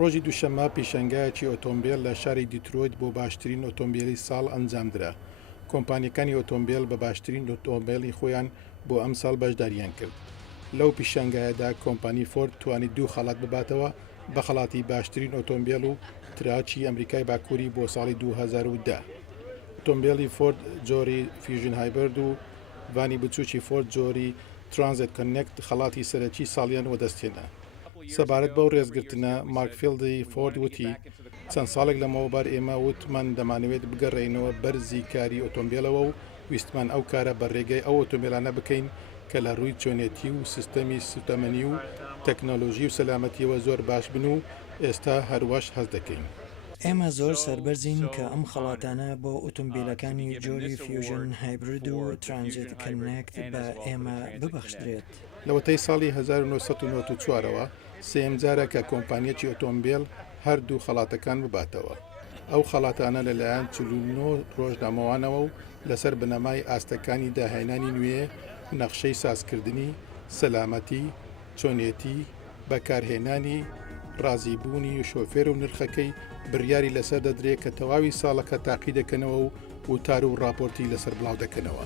ڕۆژی دووشەممە پیشەنگایەکی ئۆتۆمبیل لە شاری دیترۆیت بۆ باشترین ئۆتۆمبیلی ساڵ ئەنجامدرا. کۆمپانیەکانی ئۆتۆمبیل بە باشترین ئۆتۆمبیلی خۆیان بۆ ئەم ساڵ بەشداریان کرد. لەو پیشەنگایەدا کۆمپانی فۆرد توانی 2 خەڵات بباتەوە بە خەڵاتی باشترین ئۆتۆمبیل و تراچی ئەمریکای باکووری بۆ ساڵی 2010. ئۆتۆمبیلی فۆرد جۆری فیوژن هایبرد و وانی بچووکی فۆرد جۆری ترانزیت کۆنێکت خەڵاتی سەرەکی ساڵیان وەدەستێنە. سەبارەت بەو ڕێزگرتنە مارکفیلدی فۆرد وتی چەند ساڵێک لەمەوەبار ئێمە وتمان دەمانەوێت بگەڕێینەوە بەرزی کاری ئۆتۆمبیلەوە و ویستمان ئەو کارە بە ڕێگەی ئەو ئۆتۆمبیلانە بکەین کە لە ڕووی چۆنێتی و سیستەمی سوتەمەنی و تەکنۆلۆژی و سەلامەتیەوە زۆر باش بن و ئێستا هەروەش هەست دەکەین. ئێمە زۆر سەربەرزین کە ئەم خەڵاتانە بۆ ئۆتۆمبیلەکانی جۆری فیوژن هایبرد و ترانزیت کۆنێکت بە ئێمە ببەخشدرێت. لەوەتەی ساڵی 1994ەوە سێم جارە کە کۆمپانیەکی ئۆتۆمبیل هەردوو خەڵاتەکان بباتەوە. ئەو خەڵاتانە لەلایەن 49 ڕۆژنامەوانەوە و لەسەر بنەمای ئاستەکانی داهێنانی نوێ، نەخشەی سازکردنی، سەلامەتی، چۆنێتی، بەکارهێنانی، ڕازیبوونی و شۆفێر و نرخەکەی بڕیاری لەسەر دەدرێت کە تەواوی ساڵەکە تاقی دەکەنەوە و وتار و ڕاپۆرتی لەسەر بڵاو دەکەنەوە.